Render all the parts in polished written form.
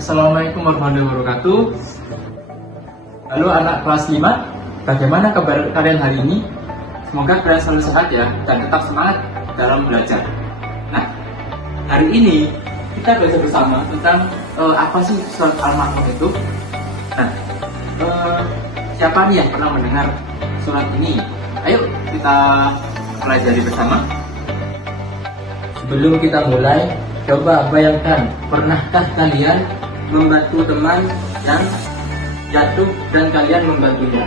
Assalamualaikum warahmatullahi wabarakatuh. Halo anak kelas 5, bagaimana kabar kalian hari ini? Semoga kalian selalu sehat ya, dan tetap semangat dalam belajar. Nah, hari ini kita belajar bersama tentang apa sih surat Al-Ma'un itu. Nah, siapa nih yang pernah mendengar surat ini? Ayo kita pelajari bersama. Sebelum kita mulai, coba bayangkan, pernahkah kalian membantu teman yang jatuh dan kalian membantunya?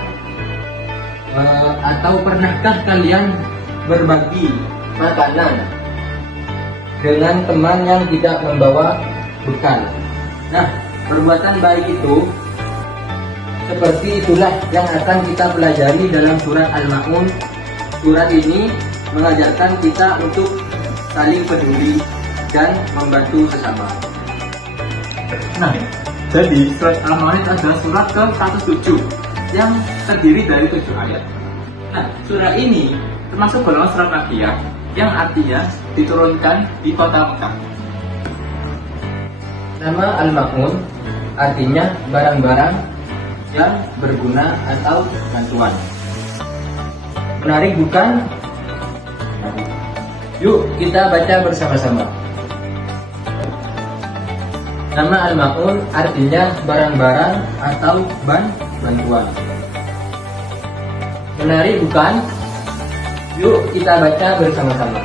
Atau pernahkah kalian berbagi makanan dengan teman yang tidak membawa bekal? Nah, perbuatan baik itu seperti itulah yang akan kita pelajari dalam surat Al-Ma'un. Surat ini mengajarkan kita untuk saling peduli dan membantu sesama. Nah, jadi surat Al-Ma'un itu adalah surat ke-107 yang terdiri dari 7 ayat. Nah, surat ini termasuk golongan surat Makkiyah yang artinya diturunkan di kota Mekah. Nama Al-Ma'un artinya barang-barang yang berguna atau bantuan. Menarik bukan? Yuk kita baca bersama-sama. Nama Al-Ma'un artinya barang-barang atau bantuan. Menarik bukan? Yuk kita baca bersama-sama.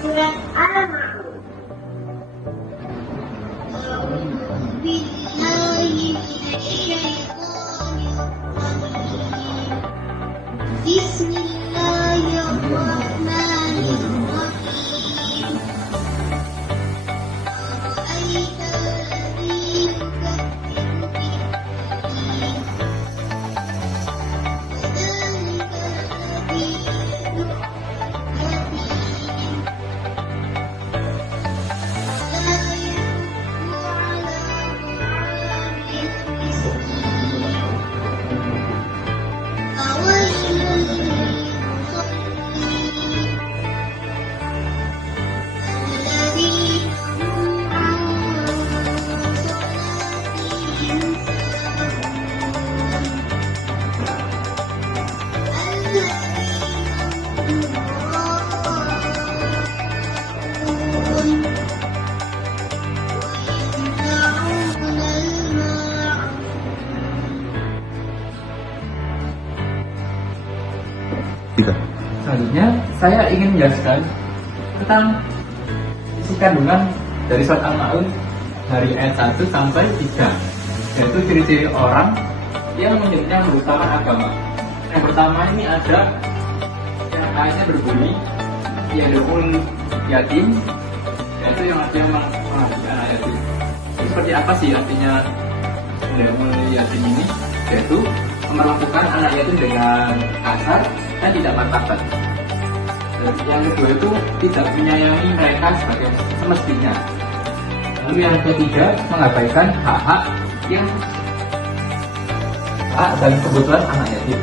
Surat Al-Ma'un. A'udzu billahi minasyaitonir rajim. Bismillahirrahmanirrahim. Ara'aita alladzi yukazzibu bid-din. Fadzalika alladzi yad'u Selanjutnya, saya ingin menjelaskan tentang isi kandungan dari surat Al-Ma'un dari ayat 1 sampai 3, yaitu ciri-ciri orang yang menyebutnya merupakan agama. Yang pertama ini ada yang ayatnya berbunyi yad'ul yatim, yaitu yang artinya mengabdikan anak yatim. Seperti apa sih artinya yad'ul yatim ini? Yaitu memperlakukan anak yatim dengan kasar dan tidak martabat. Yang kedua itu tidak menyayangi mereka sebagai semestinya. Lalu yang ketiga, mengabaikan hak-hak yang hak dan kebutuhan anak yatim.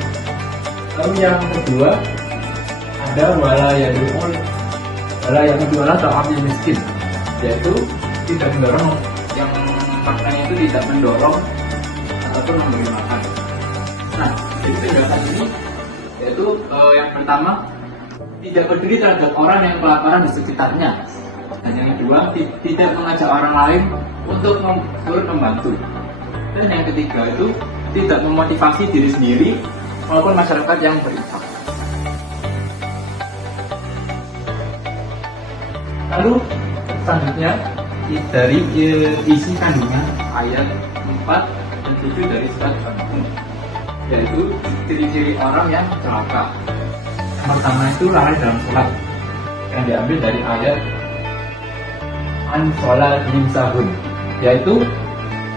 Lalu yang kedua ada wala yang kedua atau amil miskin, yaitu tidak mendorong, yang maknanya itu tidak mendorong ataupun memberi makan. Nah, jadi penjelasan ini yaitu yang pertama, tidak peduli terhadap orang yang kelaparan di sekitarnya, dan yang kedua, tidak mengajak orang lain untuk turut membantu, dan yang ketiga itu tidak memotivasi diri sendiri maupun masyarakat yang berinfak. Lalu selanjutnya dari isi kandungan ayat 4 dan 7 dari surat Al-Ma'un, yaitu ciri-ciri orang yang celaka. Yang pertama itu lalai dalam sholat, yang diambil dari ayat an sholatihim sahun, yaitu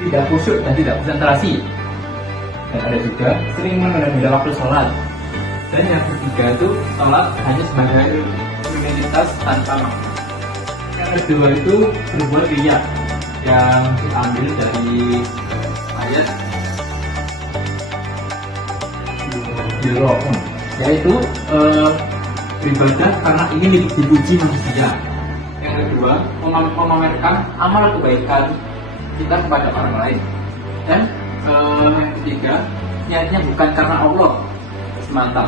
tidak khusyuk dan tidak konsentrasi. Dan ada juga sering menunda waktu sholat. Dan yang ketiga itu sholat hanya sebagai rutinitas tanpa makna. Yang kedua itu berbuat riya, yang diambil dari ayat Yoro'un, yaitu beribadah karena ingin dipuji manusia. Yang kedua, memamerkan amal kebaikan kita kepada orang lain. Dan yang ketiga, niatnya bukan karena Allah semata.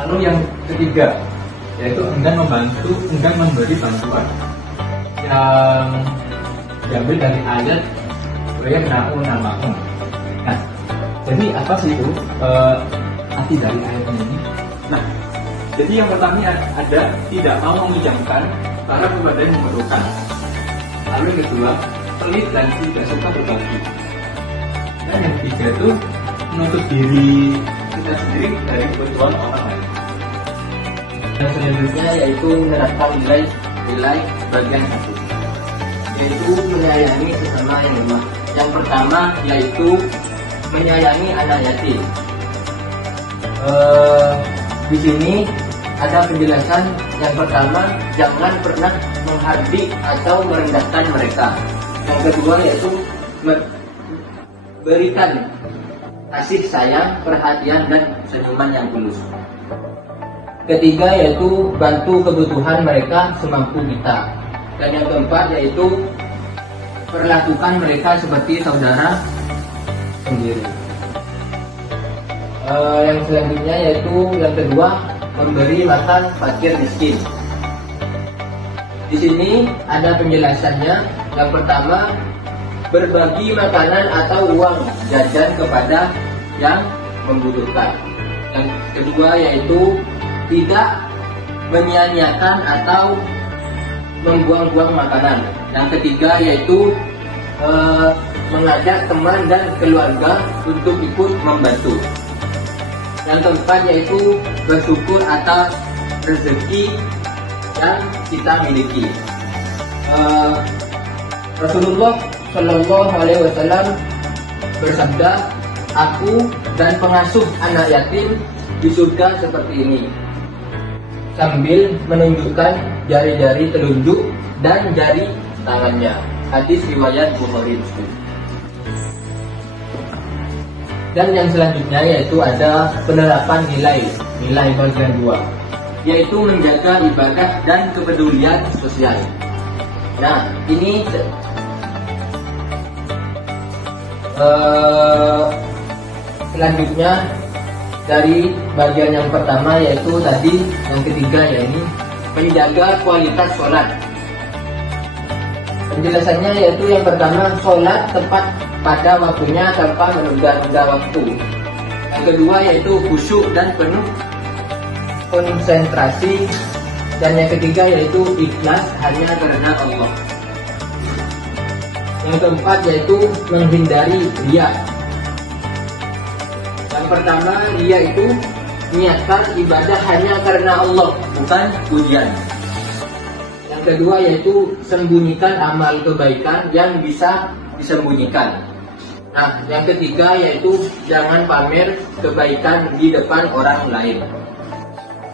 Lalu yang ketiga, yaitu enggan membantu, enggan memberi bantuan, yang diambil dari ayat Wayamna'u nama'um. Nah, jadi apa sih itu arti dari ayat ini? Nah, jadi yang pertama ada tidak mau meminjamkan para kepada yang memerlukan. Lalu yang kedua, pelit dan tidak suka berbagi. Dan yang ketiga itu menutup diri kita sendiri dari kebutuhan orang lain. Yang selanjutnya yaitu menerapkan nilai bagian satu, yaitu menyayangi sesama yang lemah. Yang pertama yaitu menyayangi anak yatim. Di sini ada penjelasan. Yang pertama, jangan pernah menghardik atau merendahkan mereka. Yang kedua yaitu berikan kasih sayang, perhatian dan senyuman yang tulus. Ketiga yaitu bantu kebutuhan mereka semampu kita. Dan yang keempat yaitu perlakukan mereka seperti saudara sendiri. Yang selanjutnya yaitu yang kedua, memberi makan fakir miskin. Di sini ada penjelasannya. Yang pertama, berbagi makanan atau uang jajan kepada yang membutuhkan. Yang kedua yaitu tidak menyia-nyiakan atau membuang-buang makanan. Yang ketiga yaitu mengajak teman dan keluarga untuk ikut membantu. Yang keempat yaitu bersyukur atas rezeki yang kita miliki. Rasulullah Shallallahu Alaihi Wasallam bersabda, aku dan pengasuh anak yatim di surga seperti ini, sambil menunjukkan jari-jari telunjuk dan jari tangannya. Hadis riwayat Bukhari Muslim. Dan yang selanjutnya yaitu ada penerapan nilai bagian 2, yaitu menjaga ibadah dan kepedulian sosial. Nah, ini selanjutnya dari bagian yang pertama yaitu tadi, yang ketiga yaitu menjaga kualitas sholat. Penjelasannya yaitu yang pertama, sholat tepat pada waktunya tanpa menunda-nunda waktu. Yang kedua yaitu khusyuk dan penuh konsentrasi. Dan yang ketiga yaitu ikhlas hanya karena Allah. Yang keempat yaitu menghindari riya. Yang pertama, riya itu niatkan ibadah hanya karena Allah, bukan pujian. Yang kedua yaitu sembunyikan amal kebaikan yang bisa disembunyikan. Nah, yang ketiga yaitu jangan pamer kebaikan di depan orang lain.